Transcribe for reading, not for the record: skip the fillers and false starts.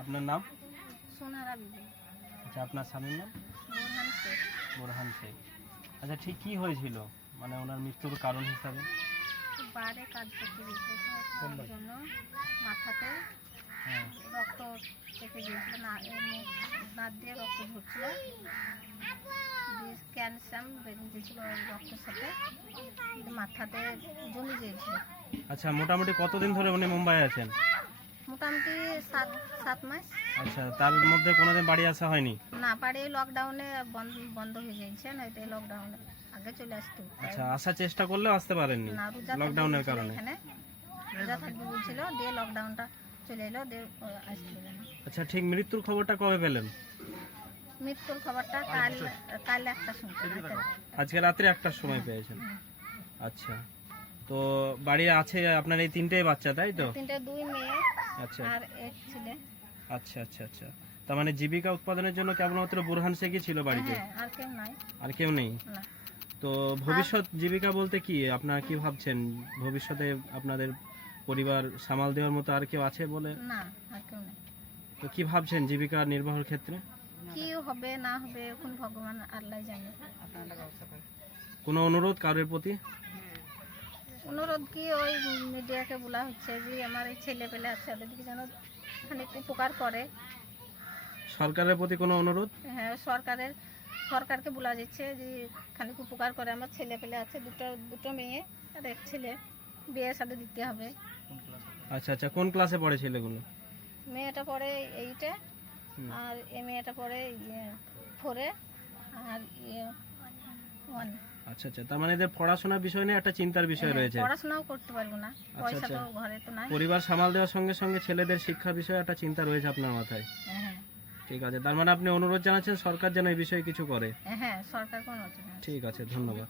আপনার নাম? সোনারা বিবি। আচ্ছা, আপনার স্বামীর নাম? বোরহান শেখ। বোরহান শেখ। আচ্ছা, ঠিক কি হয়েছিল মানে ওনার মৃত্যুর কারণ হিসাবে? বাইরে কাজ করতে গিয়েছিল, তার জন্য মাথাতে হ্যাঁ। রক্ত চেপে গিয়েছিল, নাক দিয়ে রক্ত ঝরছিল, ক্যালসিয়াম বেরিয়ে গিয়েছিল রক্তের সাথে, মাথাতে জমে গিয়েছিল। আচ্ছা, মোটামুটি কতদিন ধরে উনি মুম্বাই আছেন? মোটামুটি 7 মাস। আচ্ছা, তার মধ্যে কোনোদিন বাড়ি আসা হয়নি? না, বাড়ি লকডাউনে বন্ধ হয়ে গিয়েছে, না এটা লকডাউনে আগে চলে আসতো। আচ্ছা, আসার চেষ্টা করলেও আসতে পারেননি না, রোজা লকডাউনের কারণে? এখানে রোজা থাকবে বলছিল, দিয়ে লকডাউনটা চলে এলো, দিয়ে আসতে না। আচ্ছা, ঠিক মৃত্যুর খবরটা কবে পেলেন? মৃত্যুর খবরটা কাল একটা শুনতে। আজকে রাত্রে 1টার সময় পেয়েছেন? আচ্ছা, তো বাড়ি আছে আপনার এই 3টেই বাচ্চা, তাই তো? 2 মেয়ে আচ্ছা আর এক ছেলে। আচ্ছা আচ্ছা আচ্ছা, তার মানে জীবিকা উৎপাদনের জন্য কেবলমাত্র বুরহান শেখই ছিল বাড়িতে? হ্যাঁ, আর কেউ নাই। আর কেউ নেই? না। তো ভবিষ্যৎ জীবিকা বলতে কি আপনারা কি ভাবছেন? ভবিষ্যতে আপনাদের পরিবার সামাল দেওয়ার মতো আর কেউ আছে বলে? না, আর কেউ নেই। তো কি ভাবছেন জীবিকা নির্বাহের ক্ষেত্রে? কি হবে না হবে এখন ভগবান আল্লাহ জানে। কোনো অনুরোধ কারোর প্রতি? অনুরোধ কি, ওই মিডিয়াকে বলা হচ্ছে যে আমার এই ছেলে পেলে আছে, তাদেরকে যেন খানিক উপকার করে। সরকারের প্রতি কোনো অনুরোধ? হ্যাঁ, সরকারকে বলা যাচ্ছে যে খানিক উপকার করে, আমার ছেলে পেলে আছে, দুটো মেয়ে আর এক ছেলে, বিয়ে সাথে দিতে হবে। আচ্ছা আচ্ছা, কোন ক্লাসে পড়ে ছেলেগুলো? মেয়েটা পড়ে 8-এ, আর এই মেয়েটা পড়ে 4-এ, আর 1। আচ্ছা আচ্ছা, তার মানে এদের পড়াশোনার বিষয় নিয়ে একটা চিন্তার বিষয় রয়েছে। পড়াশোনাও করতে পারবো না, পয়সা তো ঘরে তো নাই। পরিবার সামাল দেওয়ার সঙ্গে সঙ্গে ছেলেদের শিক্ষার বিষয়ে একটা চিন্তা রয়েছে আপনার মাথায়? হ্যাঁ ঠিক আছে, তার মানে আপনি অনুরোধ জানাচ্ছেন সরকার যেন এই বিষয়ে কিছু করে? হ্যাঁ, সরকার কোনো ঠিক আছে, ধন্যবাদ।